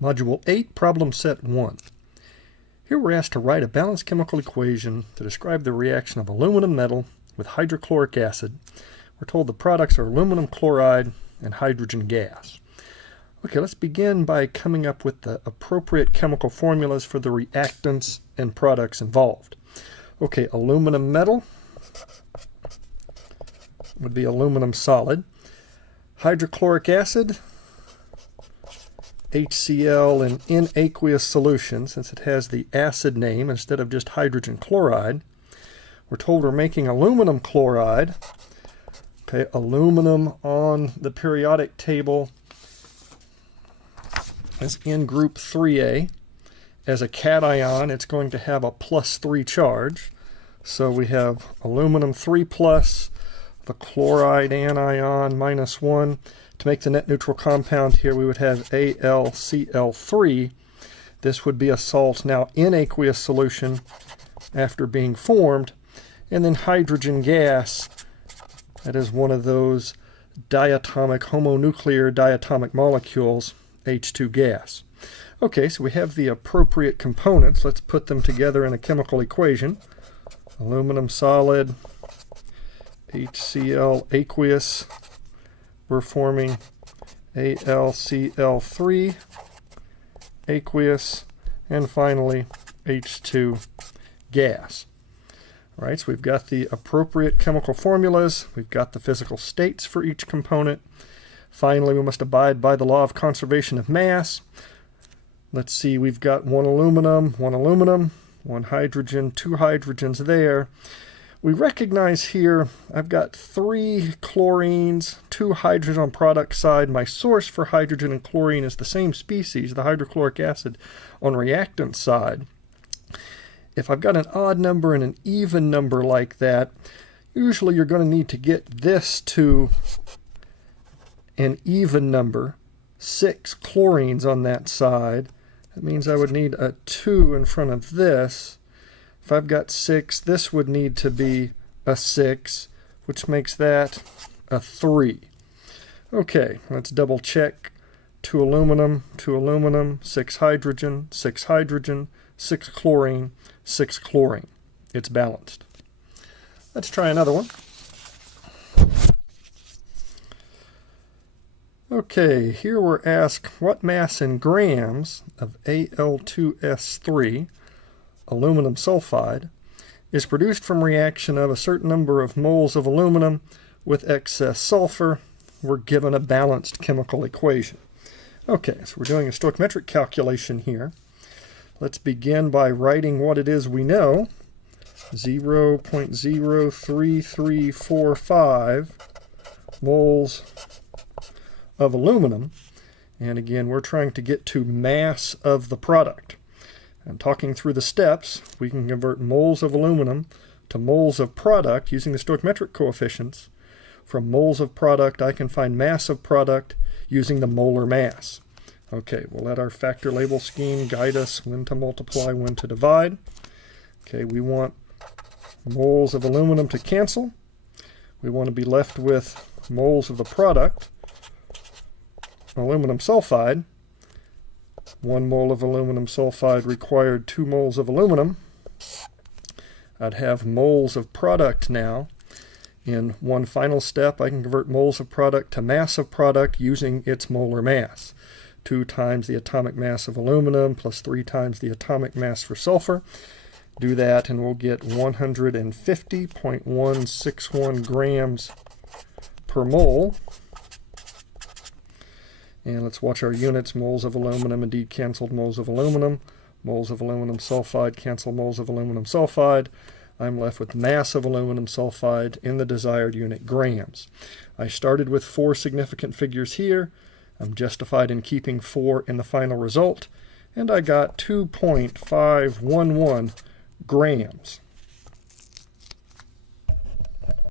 Module 8, Problem Set 1. Here we're asked to write a balanced chemical equation to describe the reaction of aluminum metal with hydrochloric acid. We're told the products are aluminum chloride and hydrogen gas. Okay, let's begin by coming up with the appropriate chemical formulas for the reactants and products involved. Okay, aluminum metal would be aluminum solid. Hydrochloric acid, HCl in aqueous solution, since it has the acid name instead of just hydrogen chloride. We're told we're making aluminum chloride. Okay, aluminum on the periodic table is in group 3A. As a cation, it's going to have a +3 charge. So we have aluminum 3+, the chloride anion -1. To make the net neutral compound here, we would have AlCl3. This would be a salt now in aqueous solution after being formed. And then hydrogen gas, that is one of those diatomic, homonuclear diatomic molecules, H2 gas. Okay, so we have the appropriate components. Let's put them together in a chemical equation. Aluminum solid, HCl aqueous. We're forming AlCl3 aqueous, and finally H2 gas. All right, so we've got the appropriate chemical formulas. We've got the physical states for each component. Finally, we must abide by the law of conservation of mass. Let's see, we've got one aluminum, one hydrogen, two hydrogens there. We recognize here I've got 3 chlorines, 2 hydrogen on product side. My source for hydrogen and chlorine is the same species, the hydrochloric acid, on reactant side. If I've got an odd number and an even number like that, usually you're going to need to get this to an even number, 6 chlorines on that side. That means I would need a 2 in front of this. If I've got 6, this would need to be a 6, which makes that a 3. Okay, let's double check. 2 aluminum, 6 hydrogen, 6 chlorine, 6 chlorine. It's balanced. Let's try another one. Okay, here we're asked what mass in grams of Al2S3, aluminum sulfide, is produced from reaction of a certain number of moles of aluminum with excess sulfur. We're given a balanced chemical equation. Okay, so we're doing a stoichiometric calculation here. Let's begin by writing what it is we know. 0.03345 moles of aluminum. And again, we're trying to get to mass of the product. And talking through the steps, we can convert moles of aluminum to moles of product using the stoichiometric coefficients. From moles of product, I can find mass of product using the molar mass. Okay, we'll let our factor label scheme guide us when to multiply, when to divide. Okay, we want moles of aluminum to cancel. We want to be left with moles of the product, aluminum sulfide. 1 mole of aluminum sulfide required 2 moles of aluminum. I'd have moles of product now. In one final step, I can convert moles of product to mass of product using its molar mass. 2 times the atomic mass of aluminum plus 3 times the atomic mass for sulfur. Do that and we'll get 150.161 grams per mole. And let's watch our units. Moles of aluminum indeed canceled moles of aluminum. Moles of aluminum sulfide cancel moles of aluminum sulfide. I'm left with mass of aluminum sulfide in the desired unit, grams. I started with 4 significant figures here. I'm justified in keeping 4 in the final result. And I got 2.511 grams.